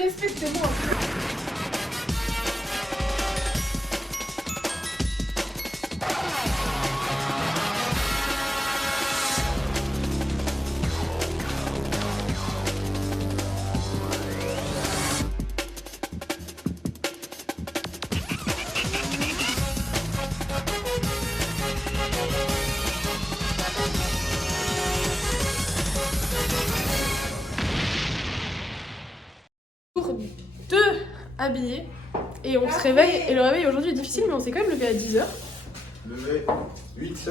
Respectez-moi. Habillé et on se réveille et le réveil aujourd'hui est difficile mais on s'est quand même levé à 10h. Levé 8h.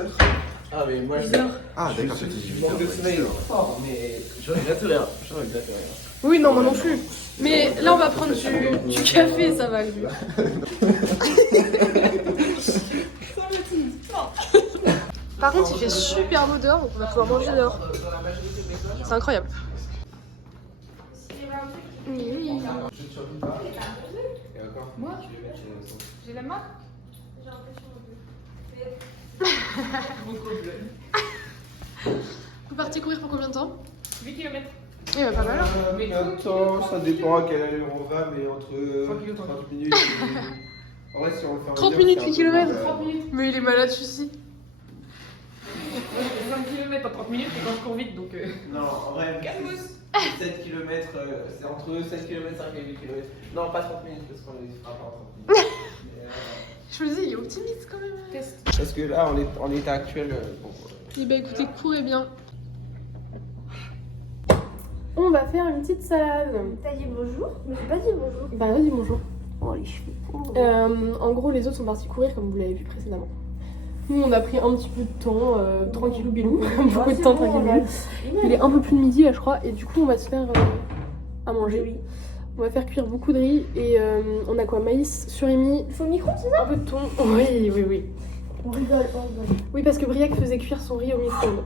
Ah mais moi 10h. Ah d'accord, je c'était manque de sommeil fort mais je regrette rien. Je regrette rien. Oui non moi non plus. Mais là on va prendre du café, ça va lui. Par contre il fait super beau dehors donc on va pouvoir manger dehors. C'est incroyable. Oui. Moi j'ai la main. Vous partez courir pour combien de temps? 8 km. Eh bah pas mal. Attends, ça dépend à quelle allure on va, mais entre 30 minutes et... En vrai, si on le fait en 30 heure, minutes, c'est 8 un km. peu, 30 minutes. Mais il est malade celui-ci. 5 km en 30 minutes, c'est quand je cours vite donc. Non, en vrai, Calmos. 7 km, c'est entre 7 km 5 et 8 km. Non, pas 30 minutes parce qu'on les fera pas en 30 minutes. Mais, Je me disais, il est optimiste quand même. parce que là, en état actuel, bon, Eh bah écoutez, courez bien. On va faire une petite salade. T'as dit bonjour? Mais j'ai pas dit bonjour. Bah vas-y, bonjour. Oh les cheveux. En gros, les autres sont partis courir comme vous l'avez vu précédemment. Nous, on a pris un petit peu de temps, tranquillou bilou, beaucoup de temps tranquillou. Il est un peu plus de midi là, je crois, et du coup, on va se faire à manger. On va faire cuire beaucoup de riz et on a quoi? Maïs, surimi, Il faut le micro, c'est ça? un peu de thon. Oui, oui, oui. On rigole, on rigole. Oui, parce que Briac faisait cuire son riz au micro-ondes.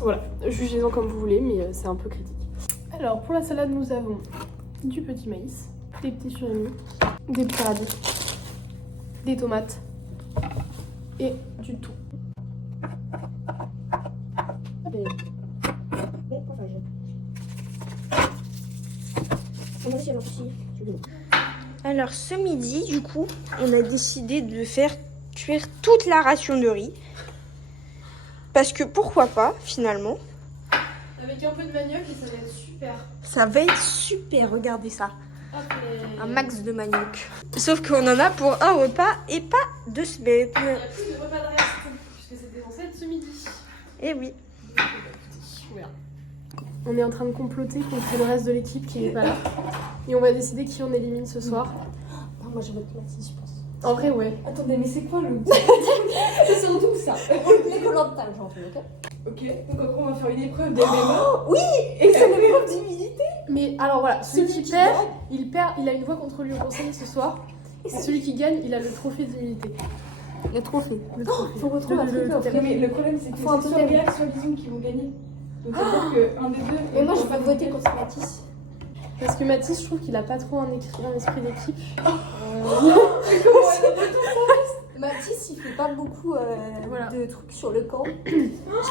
Voilà, jugez-en comme vous voulez, mais c'est un peu critique. Alors, pour la salade, nous avons du petit maïs, des petits surimi, des petits radis, des tomates et du thon. Alors ce midi, du coup, on a décidé de faire cuire toute la ration de riz. Parce que pourquoi pas, finalement. Avec un peu de manioc et ça va être super. Ça va être super, regardez ça. Hop, Un max de manioc. Sauf qu'on en a pour un repas et pas 2 semaines. Il n'y a plus de repas de reste, puisque c'était censé être ce midi. Eh oui. On est en train de comploter contre le reste de l'équipe qui n'est pas là. Et on va décider qui on élimine ce soir. Non, moi je vote Mathis, je pense. En vrai, ouais. Attendez, mais c'est quoi le. C'est surtout ça. Les Koh-Lanta, j'en fais, ok? Ok, donc après on va faire une épreuve d'MMA. Oui. Et c'est une épreuve d'humilité. Mais alors voilà, celui qui perd, il a une voix contre lui au conseil ce soir. Et celui qui gagne, il a le trophée d'humilité. Le trophée. Le trophée. Faut retrouver un truc totem. Mais le problème c'est que Faut un c'est peu soit d'aimer. Réac, soit Lison qui vont gagner. Donc ça veut dire qu'un des deux. Et moi je vais voter contre Mathis. Parce que Mathis, je trouve qu'il a pas trop un esprit d'équipe. Mathis il fait pas beaucoup Voilà. de trucs sur le camp. Je l'ai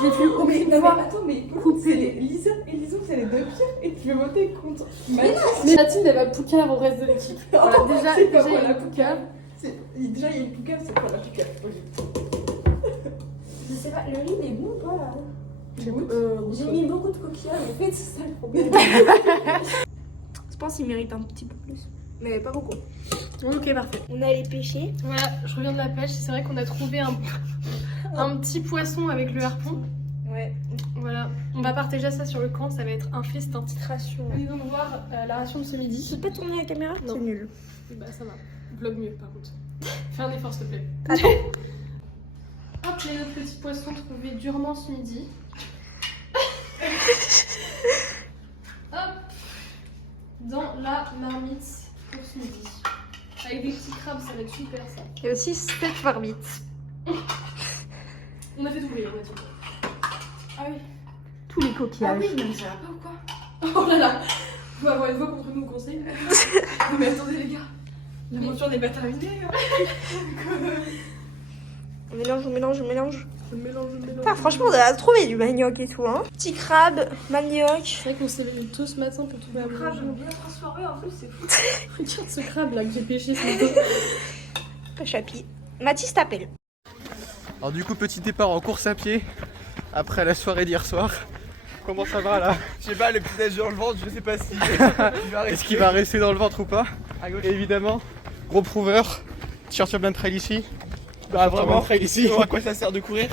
vu Oh, mais, aucune non, fois. mais attends, mais couper. c'est les Lison et Lison, c'est les deux pires. Et tu veux voter contre Mathis. Mais Mathilde, elle va poucave au reste de l'équipe. Voilà, déjà, C'est pas déjà, moi, il y a la une poucave. Déjà, il y a une poucave, c'est pas la poucave. Je sais pas, le riz il est bon ou pas là? J'ai J'ai mis beaucoup de coquillages, en fait c'est ça le problème. Je pense qu'il mérite un petit peu plus, mais pas beaucoup. Ok, parfait. On a les pêchés. Voilà, je reviens de la pêche. C'est vrai qu'on a trouvé un petit poisson avec le harpon. Ouais. Voilà, on va partager ça sur le camp, ça va être un festin. Petite ration. Venez donc voir la ration de ce midi. J'ai pas tourné la caméra? Non. C'est nul. Bah ça va, vlog mieux par contre. Fais un effort s'il te plaît. Attends. Hop, les autres petits poissons trouvés durement ce midi. Hop, dans la marmite pour ce midi. Avec des petits crabes, ça va être super ça. Et aussi cette marmite. On a fait tout, on a tout. Ah oui. Tous les Ah coquillages. oui, mais ça va pas ou quoi? Oh là là, on va avoir une voix contre nous au conseil. Non, mais attendez, les gars. L'aventure n'est pas terminée. On mélange, on mélange, on mélange. Je mélange. Ah, franchement, on a trouvé du manioc et tout, hein. Petit crabe, manioc. C'est vrai qu'on s'est levé tôt ce matin pour trouver un crabe. bien transformé en plus, c'est fou. Regarde ce crabe là que j'ai pêché ce matin. Chapi. Mathis t'appelle. Alors du coup, petit départ en course à pied après la soirée d'hier soir. Comment ça va là? Je sais pas, le petit déj dans le ventre, je sais pas si. Est-ce qu'il va rester dans le ventre ou pas? Évidemment, gros prouveur, t-shirt sur Blind Trail ici. Bah vraiment, Trail ici. à quoi ça sert de courir?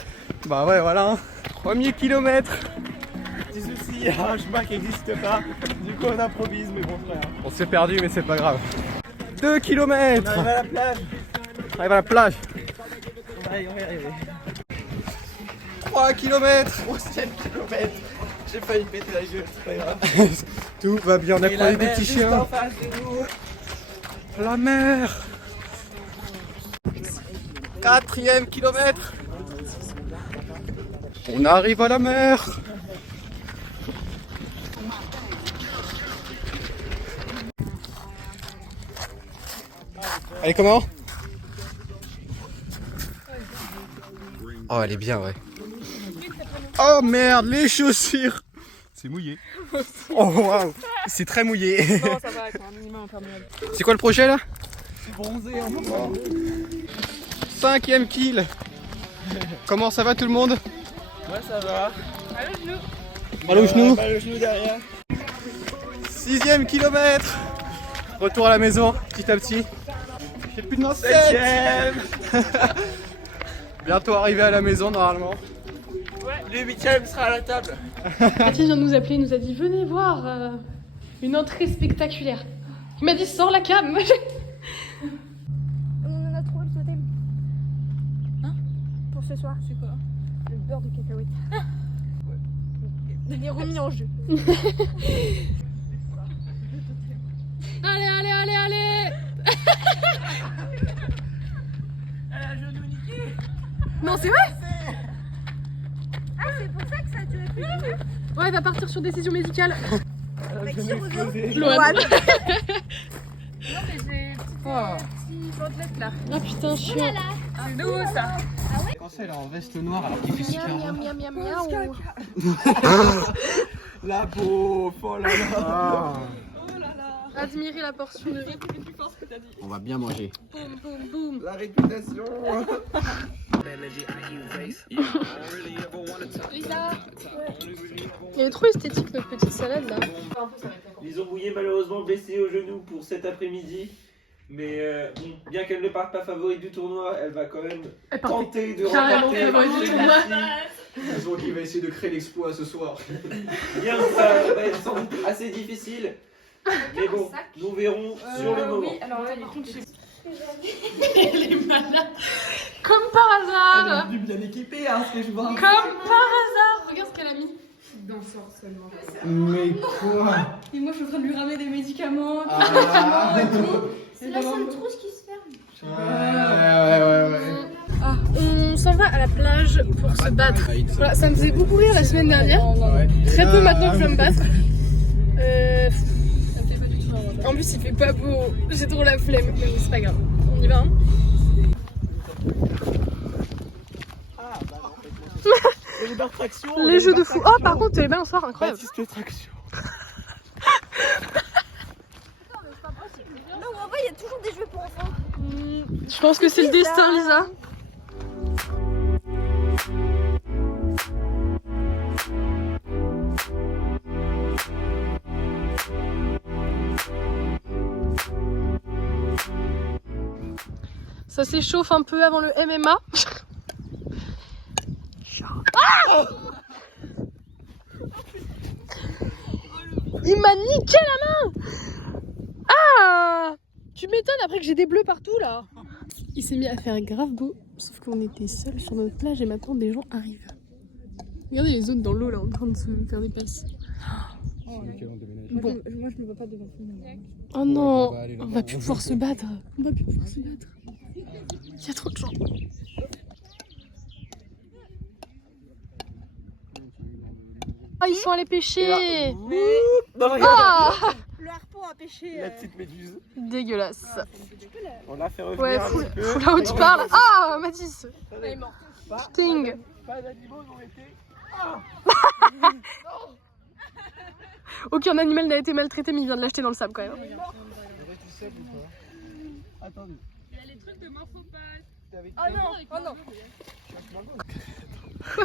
Bah ouais, voilà. 3000 km. Petit souci, un chemin qui n'existe pas. Du coup, on improvise, mais bon, frère. On s'est perdu, mais c'est pas grave. 2 km. On arrive à la plage. On arrive à la plage. On va y arriver. 3 km. 3e kilomètre. J'ai failli péter la gueule, c'est pas grave. Tout va bien, on a Et la croisé des mer petits juste en chiens. face de nous. La mer. 4e kilomètre. On arrive à la mer. Elle est comment? Oh, elle est bien, ouais. Oh merde, les chaussures. C'est mouillé. Oh waouh, c'est très mouillé. Non, ça va, c'est un minimum imperméable. C'est quoi le projet là? Bronzé en moment. 5e kill. Comment ça va tout le monde? Ouais, ça va. Mal au genou. Mal au genou derrière. 6e kilomètre. Retour à la maison, petit à petit. J'ai plus de 7e. Bientôt arrivé à la maison normalement. Le 8e sera à la table. Mathis vient de nous appeler, il nous a dit venez voir une entrée spectaculaire. Il m'a dit sors la cam. On en a trouvé le totem. Hein? Pour ce soir. C'est quoi? Le beurre de cacahuète. Il est remis en jeu. Allez, allez, allez, allez. Non, c'est vrai. Ah, c'est pour ça que ça a duré plus longtemps. Ouais, il va partir sur décision médicale. Avec qui revient? Loane. Petit bandelette là. Ah putain, chiant. C'est nouveau ça. Quand c'est là en veste noire alors qu'il fait super Miam, miam, miam, miam. La pauvre, oh là là. Admirez la portion de riz. On va bien manger. Boum, boum, boum. La réputation. Elle est trop esthétique notre petite salade là. Ils ont mouillé malheureusement blessé au genou pour cet après-midi. Mais bon, bien qu'elle ne parte pas favorite du tournoi, elle va quand même tenter de carrément remporter favorite du tournoi. Je vois qu'il va essayer de créer l'exploit ce soir. Bien que ça va être sans doute assez difficile. Mais bon, nous verrons sur le moment. Oui, alors là, par contre, je sais Elle est malade. Comme par hasard. Elle est bien équipée, hein, ce que je vois. Comme par hasard. Regarde ce qu'elle a mis. danseur seulement. Mais quoi? Et moi, je suis en train de lui ramener des médicaments, Ah. et tout. C'est la seule trousse qui se ferme. Ouais. Ah, on s'en va à la plage pour se battre. Voilà, ça me faisait beaucoup rire la semaine dernière. Très peu maintenant que je vais me battre. En plus, il fait pas beau. J'ai trop la flemme. Mais bon, c'est pas grave. On y va. Hein. Les jeux de fou. Oh, par contre, les balançoires, incroyable. traction. Non, en vrai, il y a toujours des jeux pour enfants. Je pense que c'est le destin, Lisa. Ça s'échauffe un peu avant le MMA. Ah! Il m'a niqué la main. Ah! Tu m'étonnes après que j'ai des bleus partout là. Il s'est mis à faire grave beau, sauf qu'on était seuls sur notre plage et maintenant des gens arrivent. Regardez les autres dans l'eau là en train de se faire des passes. Bon. Moi, je me vois pas devant tout le monde. Oh non, on va plus pouvoir se battre. On va plus pouvoir se battre. Il y a trop de gens. Ah, ils sont allés pêcher. Ah! Le harpon a pêcher. La petite méduse. Dégueulasse. On l'a fait revenir Ouais, un fou petit peu. là où tu parles. Ah, Mathis. Elle est morte. Sting. Pas d'animaux n'ont été. Aucun animal n'a été maltraité, mais il vient de l'acheter dans le sable quand même. Attendez. Il y a les trucs de morphopale. Oh non, Oh non.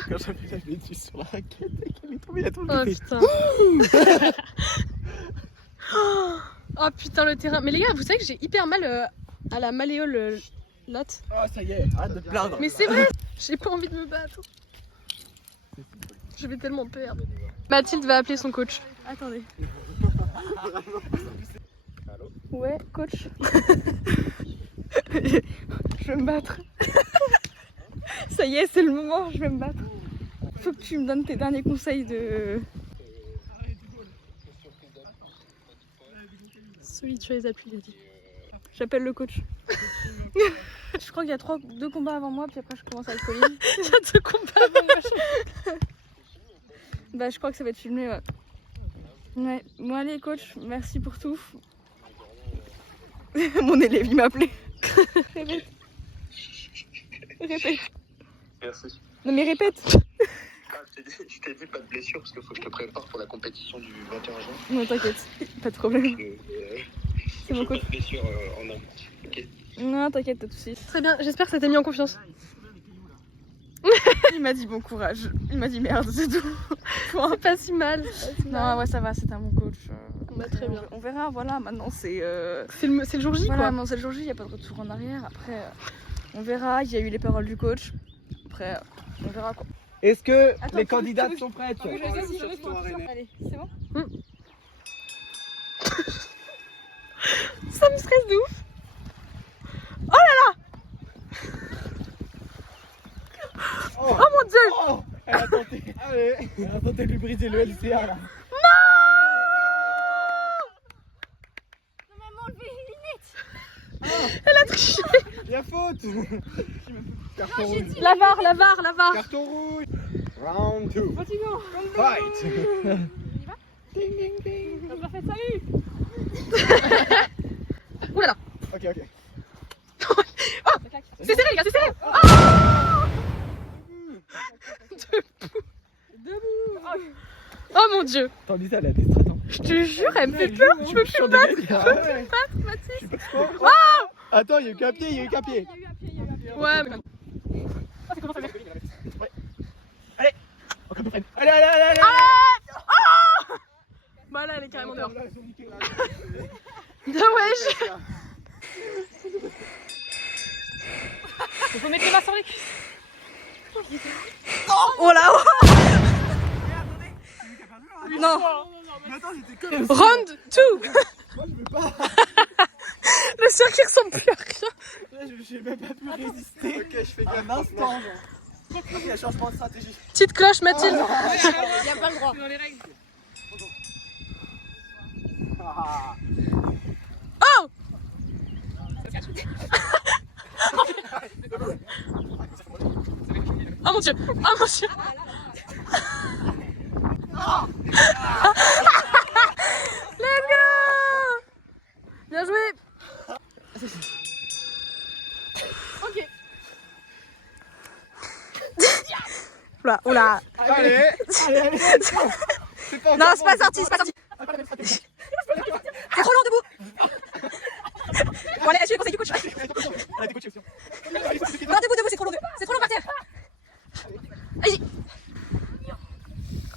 Quand j'avais la méduse sur la raquette et qu'elle est tombée, elle est tombée. Oh putain. Oh putain, le terrain. Mais les gars, vous savez que j'ai hyper mal à la malléole latte. Oh, ça y est, arrête de te plaindre. Mais c'est vrai, j'ai pas envie de me battre. Je vais tellement perdre. Mathilde va appeler son coach. Attendez. Allô? Ouais, coach. Je vais me battre. Ça y est, c'est le moment, je vais me battre. Faut que tu me donnes tes derniers conseils de... Solide sur les appuis, il a dit. J'appelle le coach. Je crois qu'il y a 2 combats avant moi, puis après je commence à être solide. Il y a 2 combats avant moi. Bah je crois que ça va être filmé, ouais. Ouais, bon allez coach, merci pour tout. Mon élève, il m'a appelé. Répète. Répète. Merci. Non mais répète. Ah, je t'ai dit pas de blessure parce qu'il faut que je te prépare pour la compétition du 21 juin. Non t'inquiète, pas de problème. C'est mon coach. Pas de blessure en amont. Ok. Non t'inquiète, pas de soucis. Très bien, j'espère que ça t'a mis en confiance. Il m'a dit bon courage. Il m'a dit merde, c'est tout. C'est pas si mal. Non ouais ça va, c'est un bon coach. Bah, très bien. On verra, voilà, maintenant c'est... C'est le jour J Voilà, quoi. maintenant c'est le jour J, il n'y a pas de retour en arrière. Après, on verra, il y a eu les paroles du coach. Après, on verra quoi. Est-ce que Attends, les tu veux- candidates tu veux- sont prêtes? Allez, c'est bon. Ça me stresse de ouf. Oh, Oh mon dieu. oh, elle a tenté. Allez. Elle a tenté de lui briser le LCA là. Elle a triché. Il y a faute. Carton rouge. La VAR. Carton rouge. Round 2. Fight. Ding ding ding. Ouh là là. Ok. C'est serré les gars, c'est serré. Debout. Oh mon dieu. Tandis elle a des strates. Je te jure, elle me fait peur. Je peux plus me battre. Attends, il y a eu qu'un pied, Ouais. Allez. Allez. Bah là, elle est carrément dehors. Ah ouais. Il faut mettre les mains sur les cuisses. Oh là. Non. Round 2. Le circuit ressemble plus à rien. Là, j'ai même pas pu résister. Ok, je fais gaffe. Un instant, genre. Ok, changement de stratégie. Petite cloche, Mathilde. Il n'y a pas le droit. C'est dans les règles. Oh. Oh mon dieu. Oh mon dieu. Let's go. Bien joué. Ok. Oula, oula. Allez. C'est pas Non, c'est pas sorti, c'est pas sorti. C'est trop long debout. Bon allez, suis les conseils du coach. Elle a des coachs aussi. Non, debout, c'est trop long. C'est trop long par terre. Allez-y.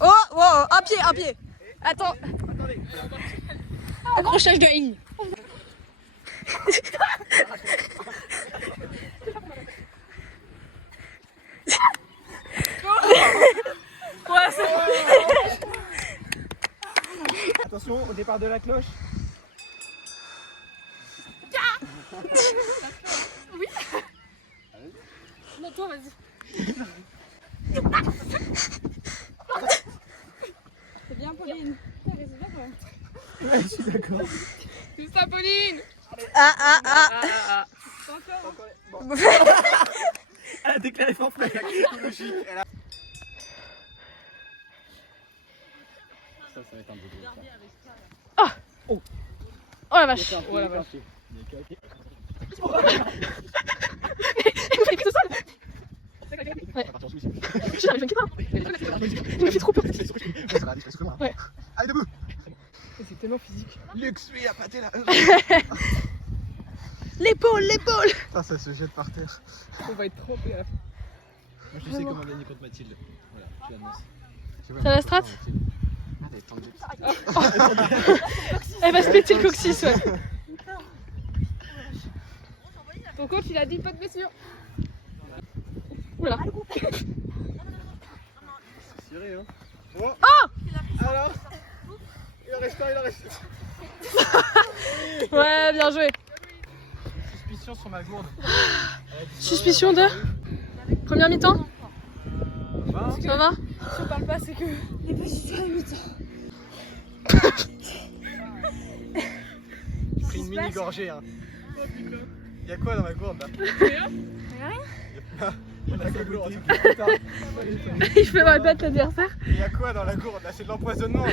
Oh, un pied. Attends. Accrochage de ligne. Ouais, c'est Attention au départ de la cloche. Oui. Non, toi, vas-y. C'est bien, Pauline. Ouais, je suis d'accord. C'est ça, Pauline. Ah. Bon. Elle a déclaré forfait. Logique. Ça va être un peu. Oh la vache. Oh la vache. Ouais. J'arrive pas. Il me fait trop peur. Ouais. Allez, debout. C'est tellement physique. Lux, lui, a pâté là. L'épaule, l'épaule. Ça se jette par terre. On va être trempé à la fin. Moi je sais comment gagner contre Mathilde. Voilà, je l'annonce. T'as la strat? Elle va se péter le coccyx, ouais. Ton coach il a dit pas de blessure. Oula. Tiré, hein. Oh, alors il en reste un, il en reste un. Ouais, bien joué. Suspicion sur ma gourde. Suspicion de première mi-temps. Ça va? Si on parle pas, c'est que. Il est pas du tout à la mi-temps. J'ai pris une mini gorgée, hein. Y'a quoi dans ma gourde là? Rien. On a gourde. Il fait mal battre l'adversaire. Y'a quoi dans la gourde là? C'est de l'empoisonnement là.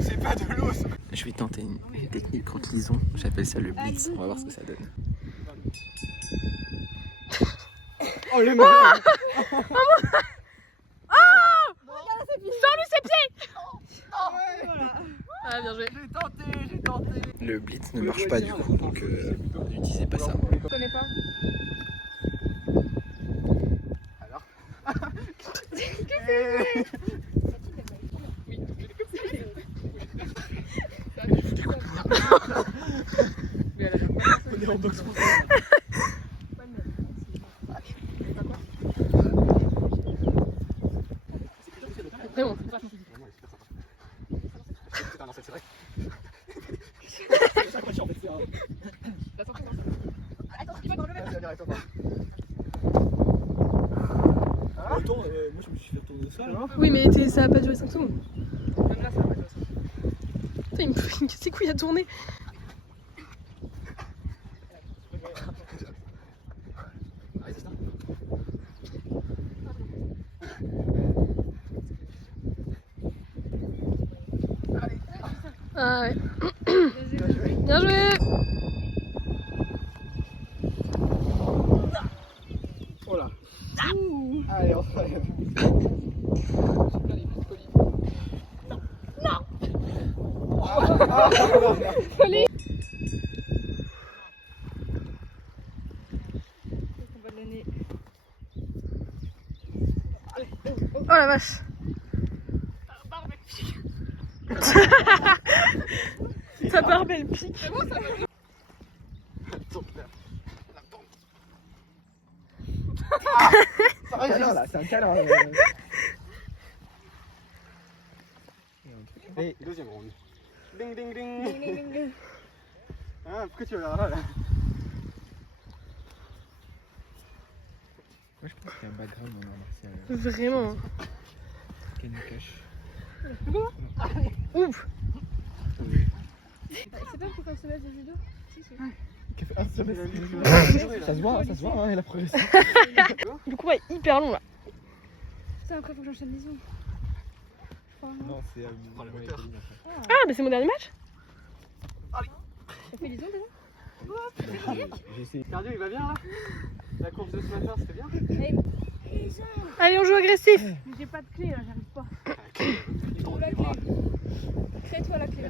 C'est pas de l'eau. Je vais tenter une technique contre Lison, j'appelle ça le blitz, on va voir ce que ça donne. Oh le malin. Sors-lui ses pieds. Ah, bien joué. J'ai tenté. Le blitz ne marche pas du coup, donc n'utilisez pas ça. Je connais pas. Alors On est en boxe. C'est bon. C'est vrai. Chaque match en fait c'est un. Attends, moi je me suis fait retourner ça là. Oui, mais ça a pas duré 5 secondes. Même là, ça a pas duré 5 secondes. Putain, il me casse les couilles à tourner. Ah ouais. Bien joué. Oh là. Allez, on va aller. Oh la vache. Ta barbe elle pique. C'est bon ça va. Ah non, là, c'est un câlin. Et deuxième round. Ding ding ding. Ah, pourquoi tu regardes là? Moi je pense qu'il y a un background en art martial. Vraiment. Kenny Cash. Ouf. C'est pas pour faire ce match de judo? Ça se voit, hein, elle a progressé. Le cours est hyper long là. Ça, après, faut que j'enchaîne les ongles. Non, c'est le moteur. Ah, bah c'est mon dernier match. T'as fait les ongles déjà? J'ai essayé. Cardio, il va bien là? La course de ce matin, c'était bien? Allez, on joue agressif. J'ai pas de clé là, j'arrive pas. Trouve la clé. Crée-toi la clé.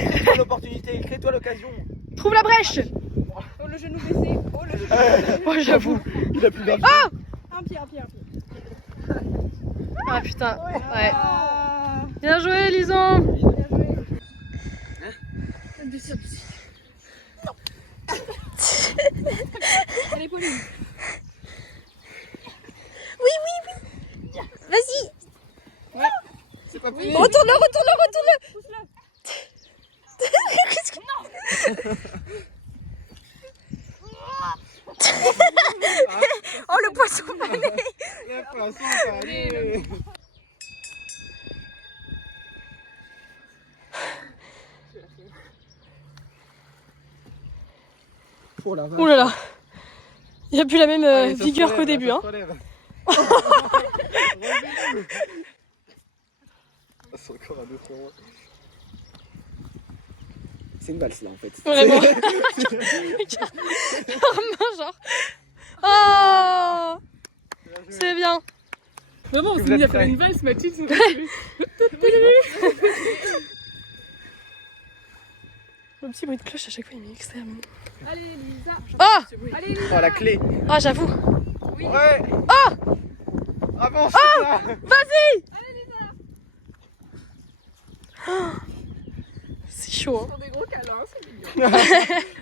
Crée-toi l'opportunité, crée-toi l'occasion. Trouve la brèche. Oh le genou baissé. Oh le genou baissé. Oh, j'avoue. Il a plus d'argent. Un pied, un pied, un pied. Ah putain. Ouais. Ah, Bien joué, Lison. bien joué. Allez, Pauline. Vas-y. C'est pas fini. Retourne-le. Pousse-le. Oh, le poisson pané. Le poisson pané. Oh la vache. Ouh là là. Il a plus la même Allez, ça se vigueur relève, qu'au début. ça Hein. se relève. C'est encore un autre moment. C'est une valse là en fait. Vraiment. Regarde leurs mains, genre. Oh, c'est bien. Vraiment, on s'est mis à faire une valse, Mathilde. Le petit bruit de cloche à chaque fois il est extrêmement. Allez, Lisa. Oh, Allez, Lisa. Oh la clé. ah j'avoue. Oui. Ouais. Oh, Avance. vas-y. Oh, c'est chaud. Hein. Pour des gros câlins, c'est mignon.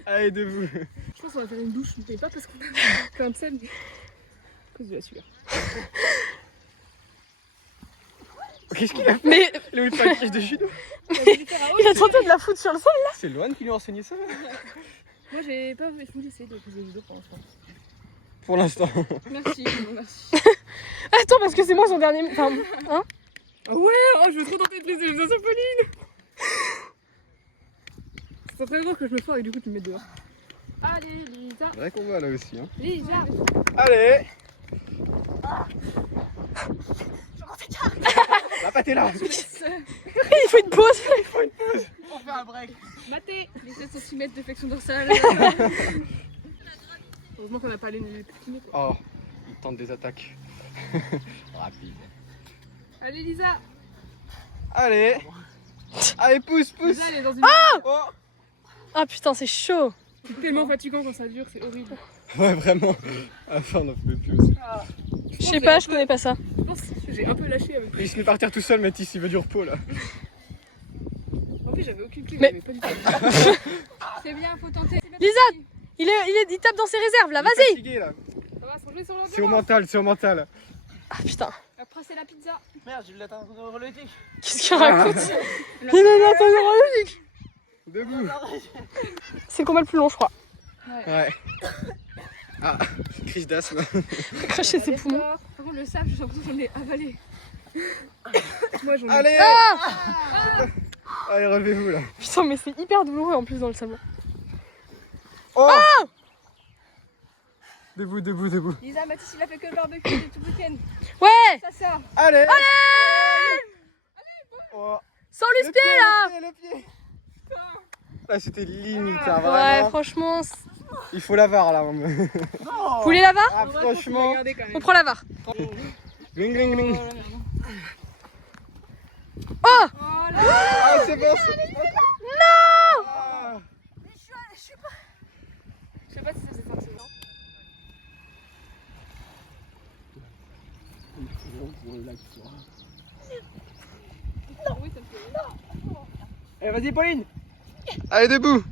Allez debout. Je pense qu'on va faire une douche, mais pas parce qu'on a plein de sel, mais à cause de la sueur. Qu'est-ce qu'il a fait? Mais Il a eu le package de judo. il a tenté de la foutre sur le sol. C'est Loane qui lui a enseigné ça Moi, j'ai pas voulu essayer de poser les judo pour l'instant. pour l'instant. Merci, merci. Attends parce que c'est moi son dernier. Enfin, hein? Ouais, oh, je veux trop tenter de laisser les oiseaux Pauline. C'est très drôle que je me foire et du coup tu me mets dehors. Allez, Lisa. C'est vrai qu'on va là aussi. Hein. Lisa. Allez. La pâte est là. Il faut une pause. On fait un break. Maté, les 7 cm de flexion dorsale. Heureusement qu'on n'a pas les petits nez. Oh, il tente des attaques. Rapide. Allez, Lisa. Allez. Allez, pousse, pousse. Lisa, elle est dans une. Oh. Ah putain c'est chaud. C'est tellement fatigant quand ça dure, c'est horrible. Ouais, vraiment. À la fin, on en pouvait plus aussi. Je sais pas, je connais pas ça. Je pense que j'ai un peu lâché avec. Il se met partir tout seul, Mathis, il veut du repos là. En plus, j'avais aucune clé, Mais- j'avais pas du tout. C'est bien, faut tenter. Lisa, il tape dans ses réserves là, Il est vas-y. fatigué, là. Ça va, se relever sur C'est au l'endroit. mental, c'est au mental. Ah putain, Après, c'est la pizza. Merde, je l'attends de relever. qu'est-ce qu'il raconte? Il en attend neurologique. Debout. C'est le combat le plus long je crois. Ouais. Ah, crise d'asthme. Faut cracher ses poumons. Par contre, le sable, j'ai l'impression que j'en ai avalé. Moi, j'en ai. Allez. Allez, relevez-vous là. Putain mais c'est hyper douloureux en plus dans le sable. Oh. Debout, debout, debout. Lisa, Mathis, il a fait que le barbecue de tout le week-end. Ouais, Ça. Allez. Allez. Oh. sans le pied là. Le pied. Là, c'était limite, hein, Ouais vraiment. franchement, Il faut la VAR là. vous voulez la VAR? Ah, franchement. On prend la VAR. Gling, gling, gling. Oh, Ah, c'est bon. Non. Je sais pas si ça s'est senti. Allez, vas-y, Pauline. Allez, debout.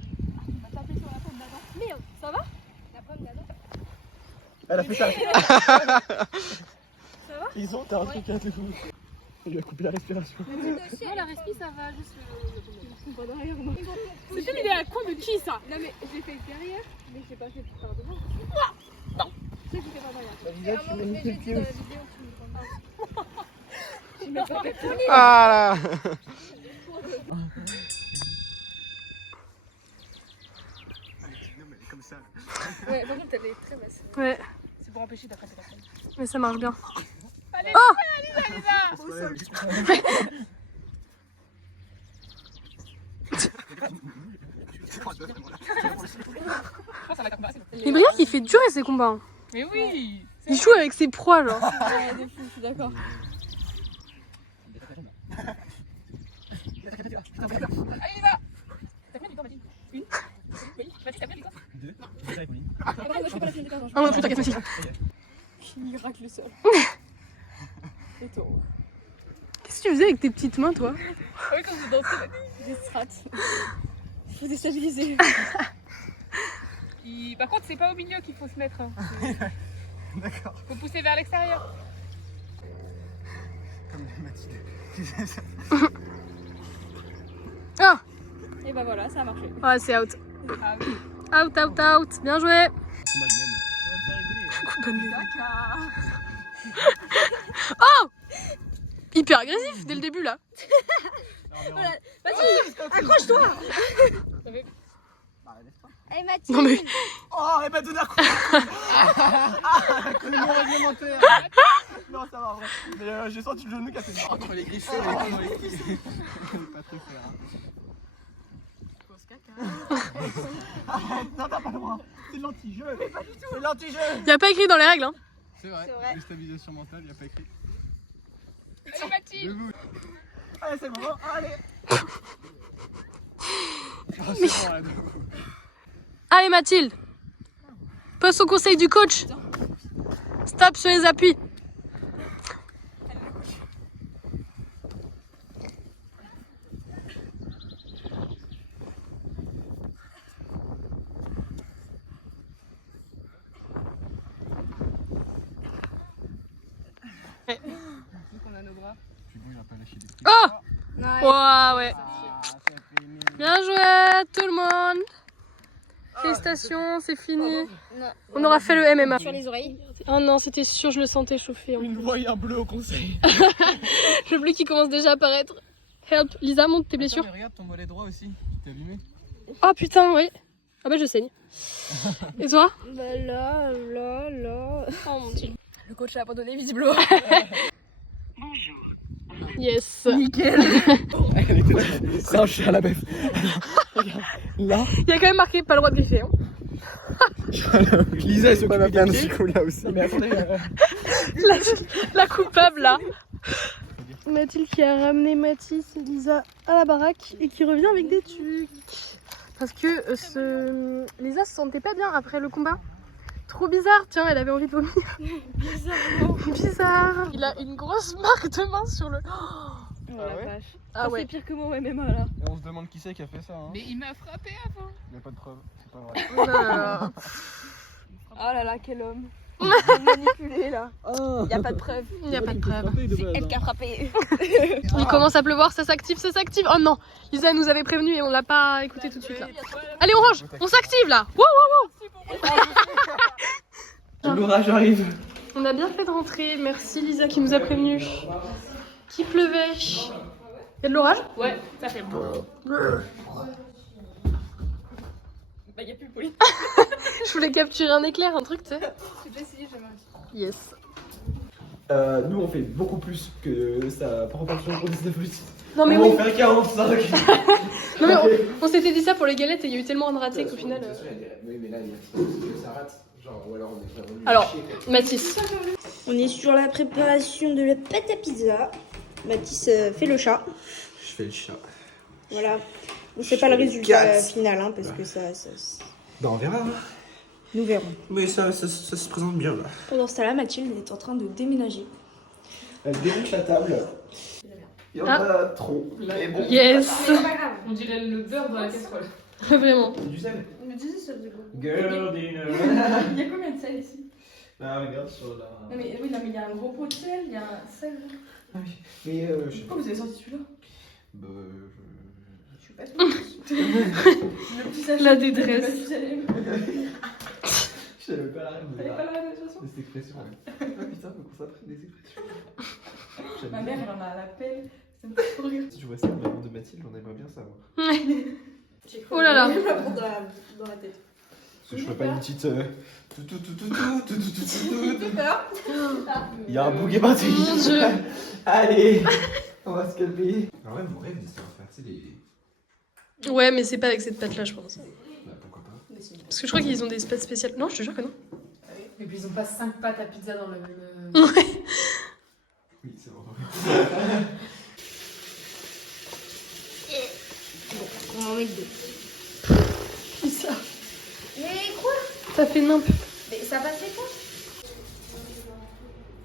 Merde, ça va? La pomme d'Adam. Elle a fait ça. Ils ont, t'as un truc à te fou. Il lui a coupé la respiration. Non, la respi, ça va, juste le. Pas derrière, non. C'est une idée à la con de qui ça? Non, mais je l'ai fait derrière, mais je l'ai pas fait par devant. Non! Tu sais que je fais pas derrière. Tu m'as niqué le pied aussi. Je mets pas le pied. Ah là. Ouais, par contre, elle est très basse. ouais, C'est pour empêcher d'attraper personne. mais ça marche bien. Allez, Oh, mais Briac il fait durer ses combats. Hein. Mais oui! Il joue avec ses proies genre. Ouais, de fou, je suis d'accord. Allez, Lisa! T'as combien de victoires, Mathilde? Une? Oui. Mathilde, t'as combien de victoires? Deux. Non. Ah, moi, je fais pas la finale des cartes. Ah ouais, putain, t'inquiète aussi. Il racle le sol. Et toi? Qu'est-ce que tu faisais avec tes petites mains toi? Oui, quand je dansais, des strats. Faut déstabiliser. Par contre, c'est pas au milieu qu'il faut se mettre. Hein. D'accord. Faut pousser vers l'extérieur. Comme Mathilde. Ah, Et bah voilà, ça a marché. ouais c'est out. Ah oui. Out, out, out. Bien joué. Oh, hyper agressif dès le début là. Accroche-toi. Eh Mathilde. Non mais Oh, elle m'a donné un coup. Le non réglementaire. Non, ça va, vrai. Mais j'ai senti le genou casser. Entre les griffures et les cuisses. Pas trop faire. Hein. Arrête, non, t'as pas le droit. C'est l'anti-jeu. C'est l'anti-jeu. Y a pas écrit dans les règles, hein. C'est vrai. Déstabilisation mentale, y a pas écrit. Allez Mathilde. Debout. Allez, c'est bon. Allez. Ah, c'est bon, là, debout. Allez Mathilde. Passe au conseil du coach. Stop sur les appuis. Oh! Wow, ouais. Bien joué tout le monde. Félicitations, c'est fini. On aura fait le MMA. Sur les oreilles. Oh non, c'était sûr, je le sentais chauffer. Une voyant bleu au conseil. Le bleu qui commence déjà à apparaître. Help, Lisa, monte tes blessures. Attends, mais regarde ton mollet droit aussi. T'es abîmé. Oh putain, oui. Ah bah je saigne. Et toi? Bah là. Oh mon dieu. Le coach a abandonné visiblement. Yes. Nickel. Elle était là. Tranché à la bête. Là. Il y a quand même marqué pas le droit de griffer. Hein. Lisa, elle s'occupe d'un psycho là aussi. Mais attendez. La coupable là. Mathilde qui a ramené Mathis et Lisa à la baraque et qui revient avec des trucs. Parce que Lisa se sentait pas bien après le combat. Trop bizarre, tiens, elle avait envie de vomir. Bizarre. Il a une grosse marque de main sur le... Oh la vache. Ah ouais. C'est pire que mon MMA là. Et on se demande qui c'est qui a fait ça. Hein. Mais il m'a frappé avant. Il n'y a pas de preuve, c'est pas vrai. Oh là là. Oh là là, quel homme. Il est manipulé là. Oh. Y a pas de preuve. Il n'y a pas de preuve. C'est elle qui a frappé. Il commence à pleuvoir, ça s'active, ça s'active. Oh non, Lisa nous avait prévenu et on l'a pas écouté tout de suite là. Allez, on range, on s'active là. Wow, wow, wow. L'orage arrive. On a bien fait de rentrer, merci Lisa qui nous a prévenu. Qu'il pleuvait. Y'a de l'orage? Ouais, ça fait beau. Bah y'a plus le poli. Je voulais capturer un éclair, un truc, tu sais. J'ai déjà essayé, j'ai mal. Yes. Nous on fait beaucoup plus que sa proportion pour 19 minutes. Non mais on oui. va faire 45. Non mais on s'était dit ça pour les galettes et il y a eu tellement de ratés qu'au final... Oui, mais là, il y a ça rate. Genre, ou alors on est vraiment. Alors, Mathis. On est sur la préparation de la pâte à pizza. Mathis fait le chat. Je fais le chat. Voilà. On sait pas le résultat final, hein, parce que ça... Bah, on verra. Nous verrons. Mais ça se présente bien là. Pendant ce temps-là, Mathilde est en train de déménager. Elle démonte la table. Il y en a trop. Mais bon. Yes. On dirait le beurre dans la casserole. Vraiment. Du sel. Me disais ça du coup. Girl dinner. Il y a combien de sel ici? Ah, regarde sur la. Non mais oui, non mais il y a un gros pot de sel, il y a un sel. Ah oui. Mais je sais pas. Pourquoi vous avez sorti celui-là? Bah, Je suis pas sûre. Le petit sachet. La détresse. Du sel. Je savais pas la règle de T'avais pas la réalisation? cette expression. Ouais. Ah putain, faut qu'on s'apprenne des expressions. Ma mère elle en a à la pelle. Ça me fait trop rire. Si je vois ça dans la bande de Mathilde, on aimerait bien savoir. Oh là là. Je la prends dans la tête. Parce que je ferais pas une petite. J'ai peur. Il y a un bouquet parti. Mon Dieu. Allez, on va se calmer. Ah ouais, mon rêve, c'est de faire, tu sais, des. Ouais, mais c'est pas avec cette pâte là, je pense. Bah, pourquoi pas. Parce que je crois qu'ils ont des pâtes spéciales. Non, je te jure que non. Et puis ils ont pas 5 pâtes à pizza dans le. Oui, c'est vrai. On en met deux. Qui ça? Mais quoi? Ça fait nimp. Mais ça va faire quoi?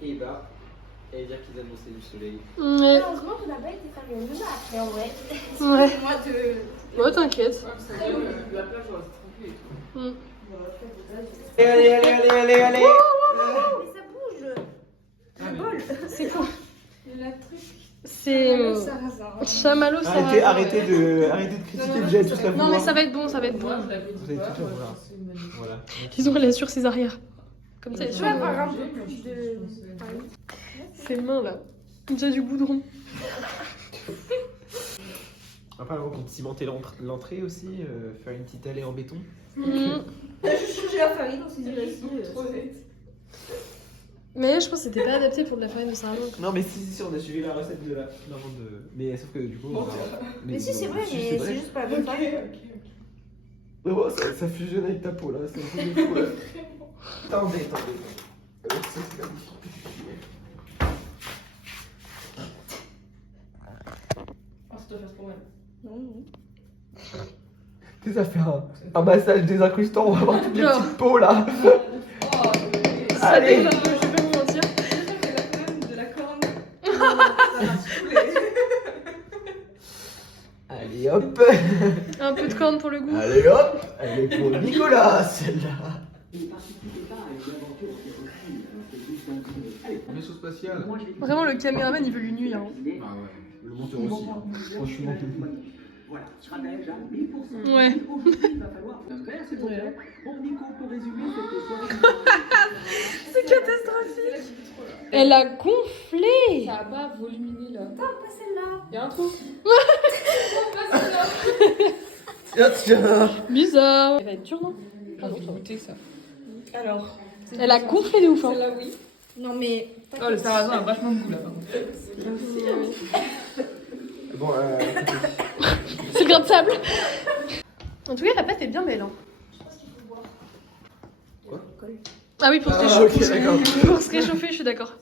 Et bah, elle dire qu'ils annonçaient du soleil. Ouais. Heureusement qu'on n'a pas été faire le monde après, en vrai. Ouais. Moi de... Ouais, t'inquiète. La plage, on reste tranquille. Mais Allez. ça bouge. Un bol. C'est quoi? La truc. C'est. Chamallow, ça va. Arrêtez de critiquer, vous allez tous la Non, mais ça va être bon, ça va être bon. Vous allez tous la vouloir. Voilà. Ils ont elle assure ses arrières. Comme ça, Je vais avoir un peu plus de... ses mains là. Déjà du goudron. Après, on compte cimenter l'entrée aussi, faire une petite allée en béton. Mhm. J'ai la farine dans ces yeux-ci. Trop net. Mais je pense que c'était pas adapté pour de la farine de sarrasin. Non, mais si, on a suivi la recette de la maman de. Mais sauf que du coup. Mais si, c'est vrai, mais c'est juste pas la bonne farine. Oh, ça fusionne avec ta peau là, c'est un peu fou là. Attendez. Ça, c'est magnifique. Oh, ça doit faire trop mal. Non. Tu sais, ça fait un massage désincrustant, on va avoir toutes les Non. petites peaux là. Allez, Allez. je vais pas vous mentir. De la corne. Allez hop. Un peu de corne pour le goût. Allez hop. Elle est pour Nicolas celle-là. Vaisseau spatial. Vraiment, le caméraman, il veut lui nuire. Hein. Ah ouais, le monteur aussi. Franchement. Ouais. C'est catastrophique. Elle a gonflé. Ça a pas voluminé là. Y'a un trou. Tiens. Bizarre. Elle va être dure, non? Ah non, ça goûter ça. Alors. Elle a gonflé de ouf. Hein. Celle-là, oui. Non mais. Oh, le sarrasin a vachement de goût là par contre. Bon, C'est le grain de sable. En tout cas, la pâte est bien belle. Hein. Quoi? Ah oui, pour se Ah, réchauffer. ok, d'accord. Pour se réchauffer, je suis d'accord.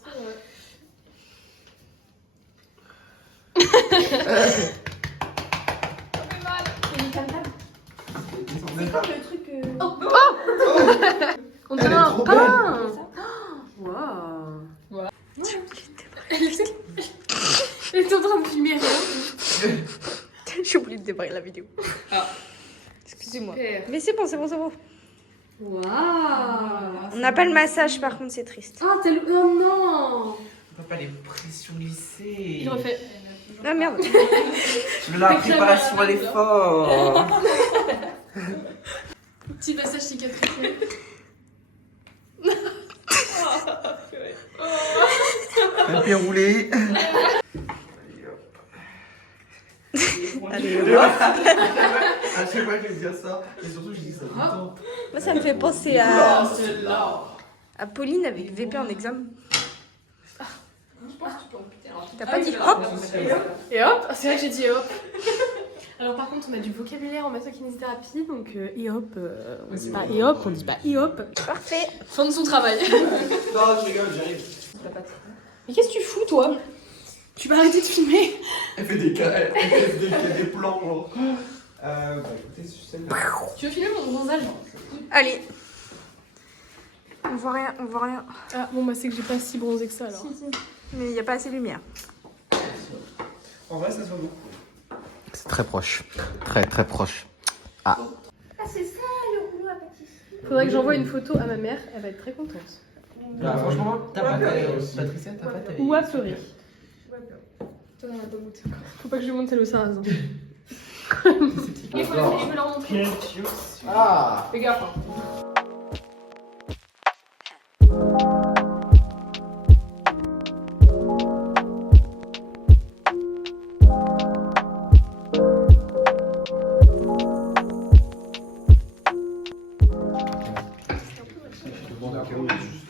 C'est comme le truc. On dirait Elle est un trop pain. Waouh. Elle est en train de filmer rien. J'ai oublié de démarrer la vidéo. Ah. Excusez-moi. Super. Mais c'est bon, c'est bon, c'est bon. Waouh. On n'a pas le massage par contre, c'est triste. Ah, t'as le. Oh non. On peut pas les pressurisser. Je refais. Ah merde. De la préparation à l'effort. Petit massage cicatriciel. Un pied roulé. Allez, À chaque fois que je dis ça, et surtout je dis ça tout le temps. moi ça me fait penser à Pauline avec VP en examen. T'as pas dit hop? Et hop. C'est vrai que j'ai dit hop. Alors par contre, on a du vocabulaire en masso-kinésithérapie, donc et hop, on dit pas et hop, on dit pas et hop. Parfait. Fin de son travail. Non, je rigole, j'arrive. Mais qu'est-ce que tu fous, toi? Tu vas arrêter de filmer? Elle fait des plans, genre. Bah écoutez, celle-là. Tu veux filmer mon bronzage? Allez. On voit rien, on voit rien. Ah bon, bah c'est que j'ai pas si bronzé que ça alors. Mais il n'y a pas assez de lumière. En vrai, ça se voit beaucoup. C'est très proche. Très très proche. Ah. Ah c'est ça le rouleau à pâtisserie. Faudrait que j'envoie une photo à ma mère, elle va être très contente. Bah, franchement, ta pâte, Patricia, ta pâte, elle est. Ou à pleurer. Toi, on a pas goûté encore. Faut pas que je lui montre celle au sarrasin. Il faut leur montrer. Ah! Fais gaffe. Hein.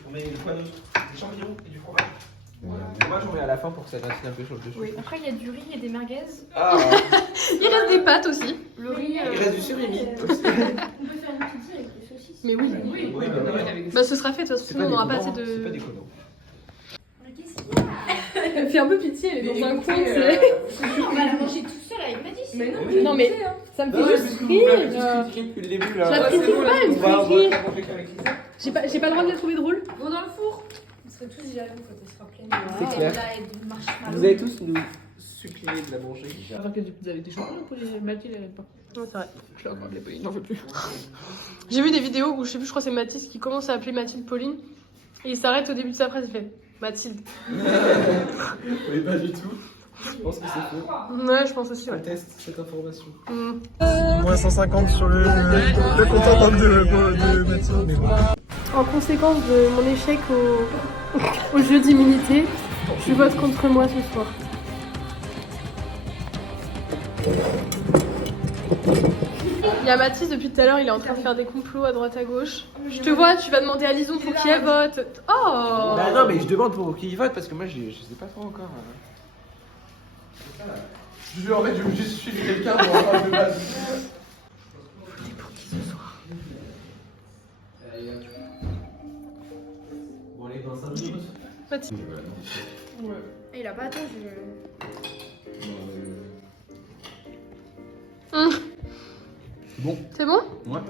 On met quoi d'autre? Des champignons et du fromage. Moi j'en mets à la fin pour que ça gratine un peu sur le dessus. Oui. Après, il y a du riz et des merguez. Ah! Il reste des pâtes aussi. Le riz. Il reste du surimi. On peut faire une pizza avec des saucisses. Mais oui. Oui, bah ouais. Bah, ce sera fait, de toute façon, C'est sinon on n'aura pas déconnant, assez C'est pas de. déconnant. Elle fait un peu pitié, elle est dans un coin, tu sais. On va la manger tout seul avec Mathis. Mais non, Non, mais ça me fait juste rire. Depuis le début là. Je la critique pas, elle me On fait va rire. la manger qu'avec Lisa. J'ai pas le droit de la trouver drôle. Bon, dans le four. On serait tous jaloux quand elle sera pleine. C'est clair. Vous allez tous nous supplier de la manger. Enfin, que vous avez des champignons pour les Mathilde, elle aime pas. Ouais, c'est vrai. Je l'ai encore appelée Pauline, j'en veux plus. J'ai vu des vidéos où je sais plus, je crois que c'est Mathis qui commence à appeler Mathilde Pauline. Et il s'arrête au début de sa phrase, il fait Mathilde. Oui, pas du tout. Je pense que c'est faux. Ouais, je pense aussi, On ouais. teste cette information. Moins 150 sur le compte de médecine. En conséquence de mon échec au jeu d'immunité, je vote contre moi ce soir. Il y a Mathis depuis tout à l'heure, il est en train de faire des complots à droite à gauche. Je te vois, tu vas demander à Lison pour qui elle vote. Oh! Bah non, mais je demande pour qui il vote parce que moi je sais pas trop encore. En fait, je veux juste suivre quelqu'un pour avoir de base. Et il a pas attendu. Bon. C'est bon? Ouais.